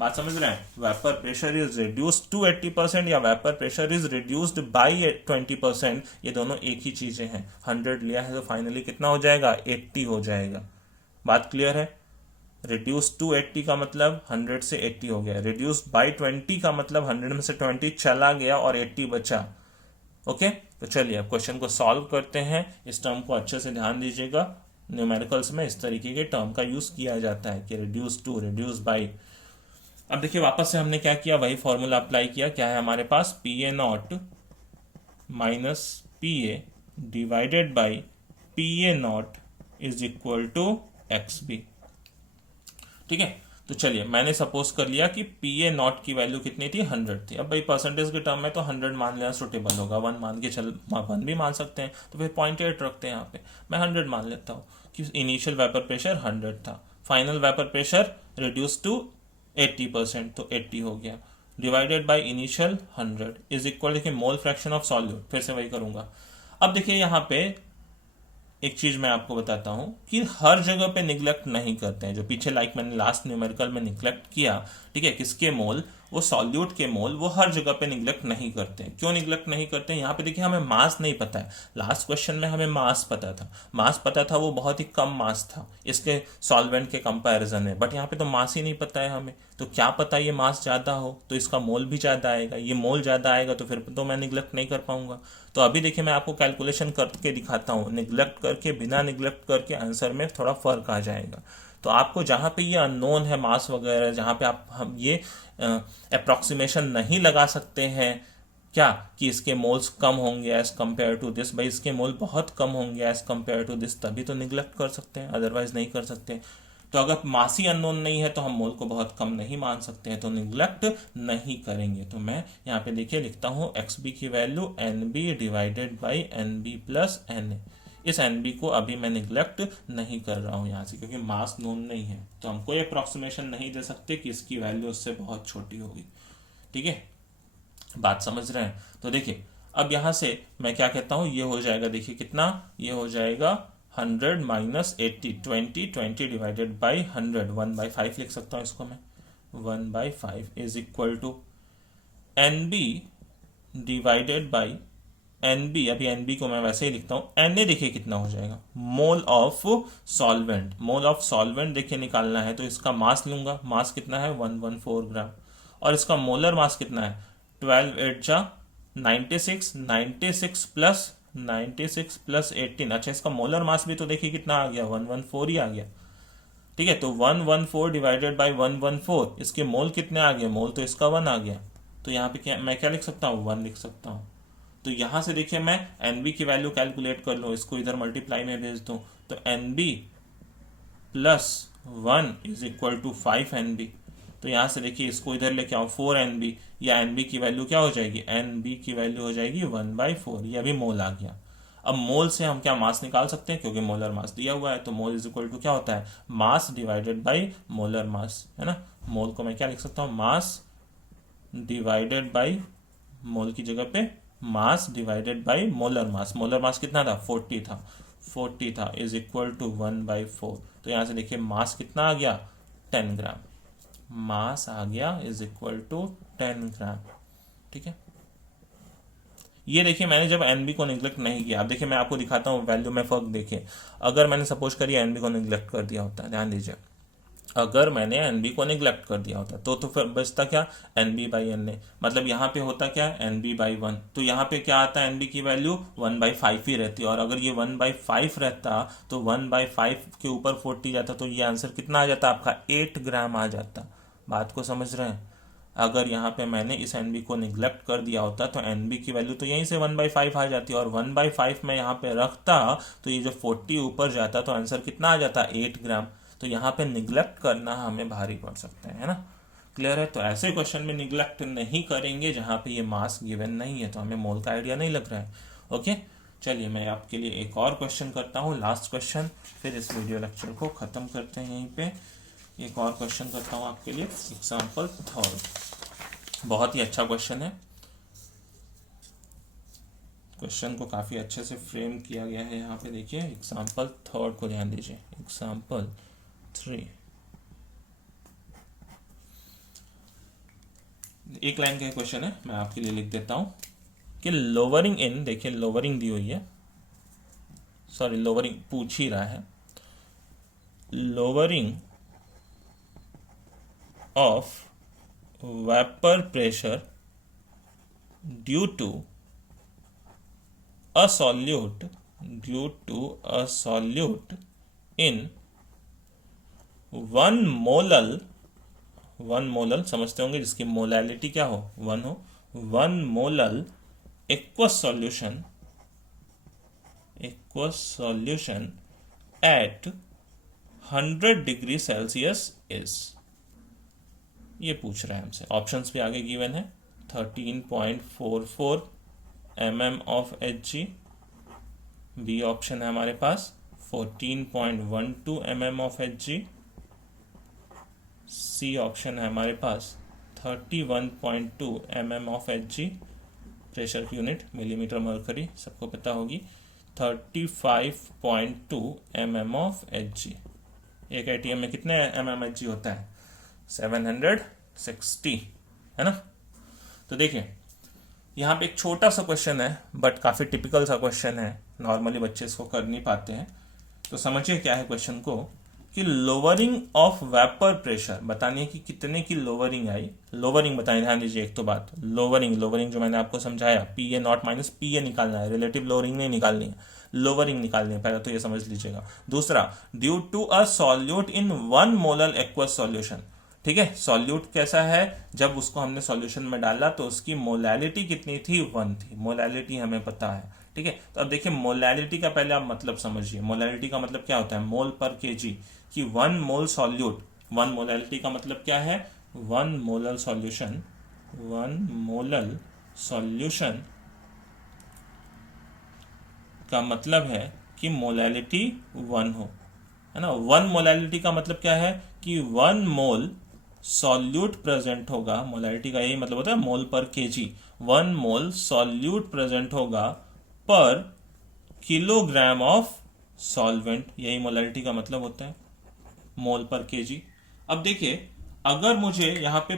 बात समझ रहे हैं? Vapour pressure is reduced to 80% या vapour pressure is reduced by 20%, ये दोनों एक ही चीजें हैं। 100 लिया है तो फाइनली कितना हो जाएगा, 80 हो जाएगा। बात क्लियर है? रिड्यूस टू 80 का मतलब 100 से 80 हो गया, रिड्यूस बाई 20 का मतलब 100 में से 20 चला गया और 80 बचा। ओके, तो चलिए अब क्वेश्चन को सॉल्व करते हैं। इस टर्म को अच्छे से ध्यान दीजिएगा, न्यूमेरिकल्स में इस तरीके के टर्म का यूज किया जाता है कि रिड्यूस टू, रिड्यूस बाई। अब देखिए वापस से हमने क्या किया, वही फॉर्मूला अप्लाई किया। क्या है हमारे पास, P A naught minus P A divided by P A naught is equal to x B. ठीक है, तो चलिए मैंने सपोज कर लिया कि पी ए नॉट की वैल्यू कितनी थी, 100 थी। अब भाई परसेंटेज के टर्म में तो 100 मान लेना सुटेबल होगा, 1 मान के चल 1 भी मान सकते हैं, तो फिर 0.8 रखते हैं यहाँ पे। मैं 100 मान लेता हूँ कि इनिशियल वेपर प्रेशर 100 था, final vapour pressure reduce to 80%, तो 80 हो गया, divided by initial 100 is equal, देखिए मोल फ्रैक्शन ऑफ सॉल्यूट, फिर से वही करूंगा। अब देखिए यहाँ पे एक चीज मैं आपको बताता हूं कि हर जगह पे निग्लेक्ट नहीं करते हैं, जो पीछे लाइक मैंने लास्ट न्यूमेरिकल में निग्लेक्ट किया, ठीक है, किसके मोल, वो सॉल्यूट के मोल, वो हर जगह पे निग्लेक्ट नहीं करते हैं। क्यों निग्लेक्ट नहीं करते हैं? यहाँ पे देखिए हमें मास नहीं पता है, लास्ट क्वेश्चन में हमें मास पता था, वो बहुत ही कम मास था इसके सॉल्वेंट के कंपैरिजन में, बट यहाँ पे तो मास ही नहीं पता है हमें। तो क्या पता ये मास ज्यादा हो तो इसका मोल भी ज्यादा आएगा, ये मोल ज्यादा आएगा तो फिर तो मैं निग्लेक्ट नहीं कर पाऊंगा। तो अभी देखिए मैं आपको कैलकुलेशन करके दिखाता हूँ, निग्लेक्ट करके, बिना निग्लेक्ट करके आंसर में थोड़ा फर्क आ जाएगा। तो आपको जहां पे ये अननोन है मास वगैरह, जहां पे आप हम ये अप्रोक्सीमेशन नहीं लगा सकते हैं क्या कि इसके मोल्स कम होंगे एज कंपेयर टू दिस, भाई इसके मोल बहुत कम होंगे एज कंपेयर टू दिस, तभी तो निग्लेक्ट कर सकते हैं, अदरवाइज नहीं कर सकते। तो अगर मास ही अननोन नहीं है तो हम मोल को बहुत कम नहीं मान सकते हैं, तो निग्लेक्ट नहीं करेंगे। तो मैं यहाँ पे देखिए लिखता हूँ एक्स बी की value N B divided by N B plus N A. इस एन बी को अभी मैं निग्लेक्ट नहीं कर रहा हूँ यहाँ से, क्योंकि मास नोन नहीं है, तो हम कोई अप्रोक्सीमेशन नहीं दे सकते कि इसकी वैल्यू उससे बहुत छोटी होगी। ठीक है, बात समझ रहे हैं? तो देखिए अब यहां से मैं क्या कहता हूं, ये हो जाएगा, देखिए कितना, ये हो जाएगा 100 माइनस 80, 20 डिवाइडेड बाई 100, 1/5 लिख सकता हूं इसको मैं, 1/5 is equal to N B divided by N B. अभी एन बी को मैं वैसे ही लिखता हूं, एन ए देखिए कितना हो जाएगा, मोल of solvent. Mole of solvent देखिए निकालना है तो इसका मास लूंगा, मास कितना है 114 ग्राम, और इसका मोलर मास कितना है 12 8 जा 96, 96 प्लस 18। अच्छा इसका मोलर मास भी तो देखिए कितना आ गया, 114 ही आ गया। ठीक है, तो 114 डिवाइडेड बाई 114, इसके मोल कितने आ गए, मोल तो इसका 1 आ गया। तो यहाँ पे क्या मैं क्या लिख सकता हूँ, 1 लिख सकता हूँ। तो यहां से देखिए मैं एनबी की वैल्यू कैलकुलेट कर लूँ, इसको इधर मल्टीप्लाई में भेज दूं, तो N B plus 1 is equal to 5 N B. तो यहां से देखिए इसको इधर लेके आओ 4 एनबी, या एनबी की वैल्यू क्या हो जाएगी, एनबी की वैल्यू हो जाएगी 1/4, ये अभी मोल आ गया। अब मोल से हम क्या मास निकाल सकते हैं, क्योंकि मोलर मास दिया हुआ है, तो मोल इज इक्वल टू क्या होता है, mass divided by molar mass, है ना। मोल को मैं क्या लिख सकता हूँ, मास डिवाइडेड बाई, मोल की जगह पे mass divided by molar mass. Molar mass कितना था, 40 था इज इक्वल टू 1/4। तो यहां से देखिए मास कितना आ गया, 10 ग्राम, मास आ गया इज इक्वल टू 10 ग्राम। ठीक है, ये देखिए मैंने जब एनबी को निगलेक्ट नहीं किया, अब देखिए मैं आपको दिखाता हूँ वैल्यू में फर्क देखिए। अगर मैंने सपोज करिए एनबी को निगलेक्ट कर दिया होता, ध्यान दीजिए, अगर मैंने एनबी को निगलेक्ट कर दिया होता तो फिर बचता क्या, एनबी बाई एन ए, मतलब यहाँ पे होता क्या, एनबी बाई 1। तो यहाँ पे क्या आता है, एनबी की वैल्यू 1/5 ही रहती है, और अगर ये 1/5 रहता तो 1/5 के ऊपर 40 जाता तो ये आंसर कितना आ जाता आपका, 8 ग्राम आ जाता। बात को समझ रहे हैं? अगर यहाँ पे मैंने इस एनबी को निगलेक्ट कर दिया होता तो एनबी की वैल्यू तो यहीं से 1/5 आ जाती, और 1/5 में यहाँ पे रखता तो ये जो 40 ऊपर जाता तो आंसर कितना आ जाता, 8 ग्राम। तो यहाँ पे निगलेक्ट करना हमें भारी पड़ सकता है ना। क्लियर है? तो ऐसे क्वेश्चन में निगलेक्ट नहीं करेंगे जहाँ पे ये मास गिवन नहीं है, तो हमें मोल का आइडिया नहीं लग रहा है। ओके, चलिए मैं आपके लिए एक और क्वेश्चन करता हूँ, लास्ट क्वेश्चन, फिर इस वीडियो लेक्चर को ख़त्म करते हैं। यहीं पे एक और क्वेश्चन करता हूँ आपके लिए, एग्जाम्पल 3। बहुत ही अच्छा क्वेश्चन है, क्वेश्चन को काफ़ी अच्छे से फ्रेम किया गया है। यहाँ पे देखिए एग्जाम्पल 3 को ध्यान दीजिए, एग्जाम्पल 3। एक लाइन का क्वेश्चन है, मैं आपके लिए लिख देता हूं कि लोअरिंग इन, देखिए लोअरिंग दी हुई है, सॉरी लोअरिंग पूछ ही रहा है, lowering of vapour pressure due to a solute in 1 molal समझते होंगे, जिसकी मोलैलिटी क्या हो, 1 हो, 1 molal aqueous solution at 100 degree Celsius is. ये पूछ रहा है हमसे। ऑप्शंस भी आगे गिवन है, 13.44 mm of Hg, B option है हमारे पास 14.12 mm of Hg, C option है हमारे पास 31.2 mm ऑफ Hg, प्रेशर की यूनिट मिलीमीटर मरकरी सबको पता होगी, 35.2 mm ऑफ Hg। एक एटीएम में कितने mm Hg होता है, 760, है ना। तो देखिए यहाँ पे एक छोटा सा क्वेश्चन है, बट काफ़ी टिपिकल सा क्वेश्चन है, नॉर्मली बच्चे इसको कर नहीं पाते हैं। तो समझिए क्या है क्वेश्चन को, कि लोअरिंग ऑफ वेपर प्रेशर बतानी है कि कितने की लोअरिंग आई, लोअरिंग बतानी, ध्यान दीजिए एक तो बात, लोअरिंग जो मैंने आपको समझाया, P A naught minus P ए निकालना है, रिलेटिव लोअरिंग नहीं निकालनी है, लोअरिंग निकालनी है, पहले तो ये समझ लीजिएगा। दूसरा, due to a solute in 1 molal aqueous solution, ठीक है, सॉल्यूट कैसा है, जब उसको हमने सॉल्यूशन में डाला तो उसकी मोलैलिटी कितनी थी, 1 थी, मोलैलिटी हमें पता है, ठीक है। तो अब देखिए मोलैलिटी का पहले आप मतलब समझिए, मोलैलिटी का मतलब क्या होता है, मोल पर केजी, कि 1 मोल सॉल्यूट, 1 मोलैलिटी का मतलब क्या है, 1 मोलल सॉल्यूशन का मतलब है कि मोलैलिटी 1 हो, है ना। 1 मोलैलिटी का मतलब क्या है, कि 1 मोल सॉल्यूट प्रेजेंट होगा, मोलैलिटी का यही मतलब होता है मोल पर केजी, 1 मोल सॉल्यूट प्रेजेंट होगा पर किलोग्राम ऑफ सॉल्वेंट, यही मोलैलिटी का मतलब होता है, मोल पर केजी। अब देखिए अगर मुझे यहाँ पे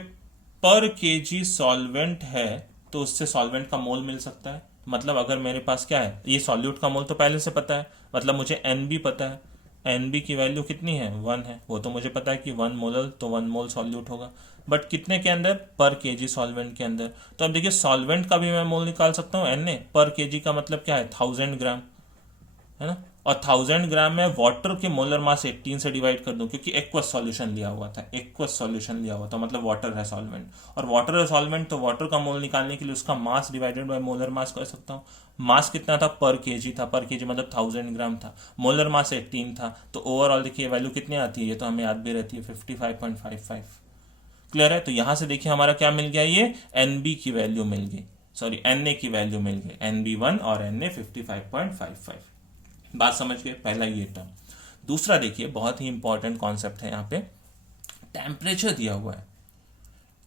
पर केजी सॉल्वेंट है तो उससे सॉल्वेंट का मोल मिल सकता है, मतलब अगर मेरे पास क्या है, ये सॉल्यूट का मोल तो पहले से पता है, मतलब मुझे एन बी पता है, एन बी की वैल्यू कितनी है, 1 है, वो तो मुझे पता है कि 1 मोलल तो 1 मोल सॉल्यूट होगा, बट कितने के अंदर, पर केजी सॉल्वेंट के अंदर। तो अब देखिए सॉल्वेंट का भी मैं मोल निकाल सकता हूँ, एन ए, पर केजी का मतलब क्या है, 1000 ग्राम, है ना, और 1000 ग्राम में वाटर के मोलर मास 18 से डिवाइड कर दूं, क्योंकि एक्वस सॉल्यूशन लिया हुआ था, मतलब वाटर है सॉल्वेंट, और वाटर है सॉल्वेंट तो वाटर का मोल निकालने के लिए उसका mass divided by molar mass कर सकता हूँ। मास कितना था, पर केजी था, पर केजी मतलब 1000 ग्राम था, मोलर मास 18 था, तो ओवरऑल देखिए वैल्यू कितनी आती है, ये तो हमें याद भी रहती है, 55.55। क्लियर है? तो यहां से देखिए हमारा क्या मिल गया, ये एनबी की वैल्यू मिल गई, सॉरी एनए की वैल्यू मिल गई, NB1 और एनए 55.55। बात समझ गए, पहला ये टर्म। दूसरा देखिए बहुत ही इंपॉर्टेंट कॉन्सेप्ट है, यहाँ पे टेम्परेचर दिया हुआ है,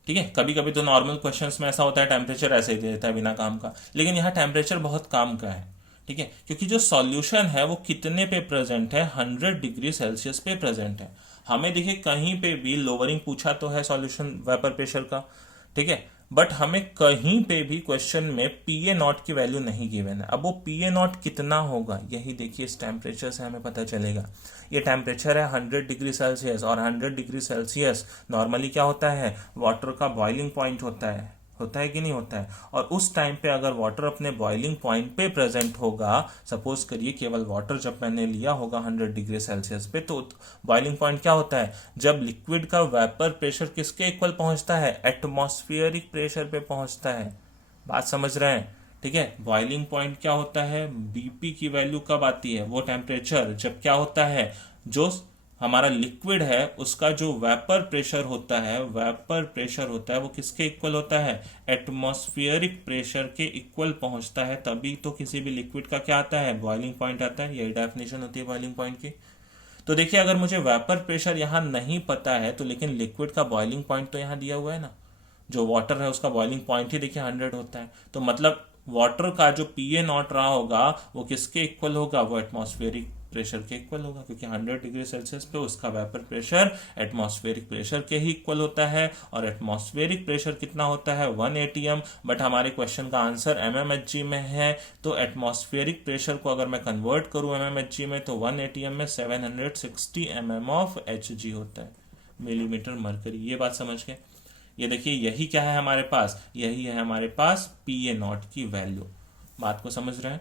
ठीक है। कभी कभी तो नॉर्मल क्वेश्चंस में ऐसा होता है टेम्परेचर ऐसे ही दे देता है बिना काम का, लेकिन यहाँ टेम्परेचर बहुत काम का है, ठीक है, क्योंकि जो सॉल्यूशन है वो कितने पे प्रेजेंट है, 100 डिग्री सेल्सियस पे प्रेजेंट है। हमें देखिए कहीं पे भी लोअरिंग पूछा तो है सॉल्यूशन वेपर प्रेशर का, ठीक है, बट हमें कहीं पे भी क्वेश्चन में पीए नॉट की वैल्यू नहीं गिवन है। अब वो पीए नॉट कितना होगा यही देखिए इस टेम्परेचर से हमें पता चलेगा। ये टेम्परेचर है 100 डिग्री सेल्सियस, और 100 डिग्री सेल्सियस नॉर्मली क्या होता है, वाटर का बॉइलिंग पॉइंट होता है कि नहीं होता है। और उस टाइम पे अगर वाटर अपने बॉइलिंग पॉइंट पे प्रेजेंट होगा, सपोज करिए केवल वाटर जब मैंने लिया होगा 100 डिग्री सेल्सियस पे, तो बॉइलिंग पॉइंट क्या होता है, जब लिक्विड का वेपर प्रेशर किसके इक्वल पहुंचता है, एटमॉस्फेरिक प्रेशर पे पहुंचता है। बात समझ रहे हैं, ठीक है। बॉइलिंग पॉइंट क्या होता है, बीपी की वैल्यू कब आती है, वो टेम्परेचर जब क्या होता है, जो हमारा लिक्विड है उसका जो वेपर प्रेशर होता है, वो किसके इक्वल होता है, एटमॉस्फेरिक प्रेशर के इक्वल पहुंचता है, तभी तो किसी भी लिक्विड का क्या आता है, बॉइलिंग पॉइंट आता है। यही डेफिनेशन होती है बॉइलिंग पॉइंट की। तो देखिए अगर मुझे वेपर प्रेशर यहाँ नहीं पता है तो लेकिन लिक्विड का बॉइलिंग पॉइंट तो यहाँ दिया हुआ है ना, जो वाटर है उसका बॉइलिंग पॉइंट ही देखिए 100 होता है। तो मतलब वाटर का जो पीए नॉट रहा होगा वो किसके इक्वल होगा, वो एटमॉस्फेरिक प्रेशर के इक्वल होगा, क्योंकि 100 डिग्री सेल्सियस पे उसका वेपर प्रेशर एटमॉस्फेरिक प्रेशर के ही इक्वल होता है। और एटमॉस्फेरिक प्रेशर कितना होता है, 1 atm, बट हमारे क्वेश्चन का आंसर mmHg में है। तो एटमॉस्फेरिक प्रेशर को अगर मैं कन्वर्ट करूं mmHg में, तो 1 atm में 760 mm ऑफ Hg होता है, मिलीमीटर मरकरी। ये बात समझ गए। ये देखिए यही क्या है हमारे पास, यही है हमारे पास पीए नॉट की वैल्यू। बात को समझ रहे हैं,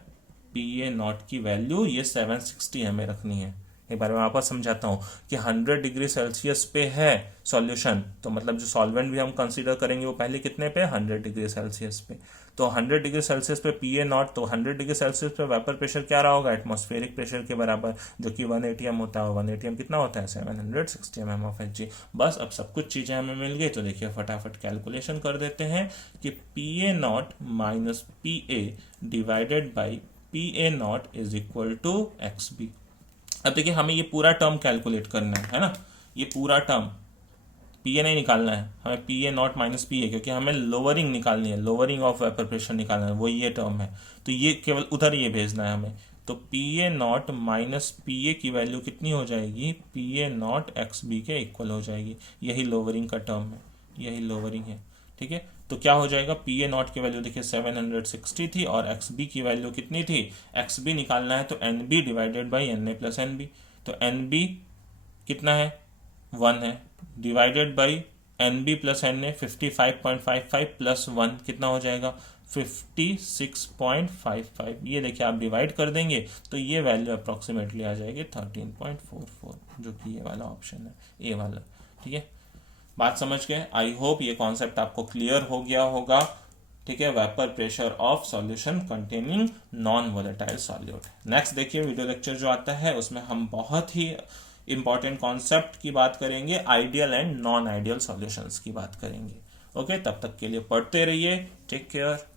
पीए नॉट की वैल्यू ये 760 हमें रखनी है। एक बार मैं वापस समझाता हूँ कि 100 डिग्री सेल्सियस पे है सॉल्यूशन, तो मतलब जो सॉल्वेंट भी हम कंसीडर करेंगे वो पहले कितने पे, 100 डिग्री सेल्सियस पे। तो 100 डिग्री सेल्सियस पे पीए नॉट, तो 100 डिग्री सेल्सियस पे वेपर प्रेशर क्या रहा होगा, एटमॉस्फेरिक प्रेशर के बराबर, जो कि 1 atm होता है। 1 atm कितना होता है, 760 mm ऑफ Hg। बस अब सब कुछ चीजें हमें मिल गई, तो देखिए फटाफट कैलकुलेशन कर देते हैं कि PA naught minus PA divided by PA naught is equal to XB। अब देखिए हमें ये पूरा टर्म कैलकुलेट करना है ना, ये पूरा टर्म, पीए नहीं निकालना है हमें, पीए नॉट माइनस पीए, क्योंकि हमें लोअरिंग निकालनी है, लोअरिंग ऑफ वेपर प्रेशर निकालना है, वो ये टर्म है। तो ये केवल उधर ये भेजना है हमें। तो पीए नॉट माइनस पीए की वैल्यू कितनी हो जाएगी, पीए नॉट XB के इक्वल हो जाएगी। यही लोअरिंग का टर्म है, यही लोअरिंग है, ठीक है। तो क्या हो जाएगा, पीए नॉट की वैल्यू देखिए 760 थी, और XB की वैल्यू कितनी थी, XB निकालना है तो NB divided by NA plus NB। तो NB कितना है, 1 है, divided by NB plus NA 55.55 plus 1 कितना हो जाएगा, 56.55। ये देखिए आप डिवाइड कर देंगे तो ये वैल्यू अप्रोक्सीमेटली आ जाएगी 13.44, जो कि ये वाला ऑप्शन है, ए वाला, ठीक है। बात समझ गए। आई होप ये कॉन्सेप्ट आपको क्लियर हो गया होगा, ठीक है। Vapour pressure of solution containing non volatile solute. Next देखिए वीडियो लेक्चर जो आता है उसमें हम बहुत ही इंपॉर्टेंट कॉन्सेप्ट की बात करेंगे, ideal and non ideal solutions की बात करेंगे। ओके, तब तक के लिए पढ़ते रहिए, टेक केयर।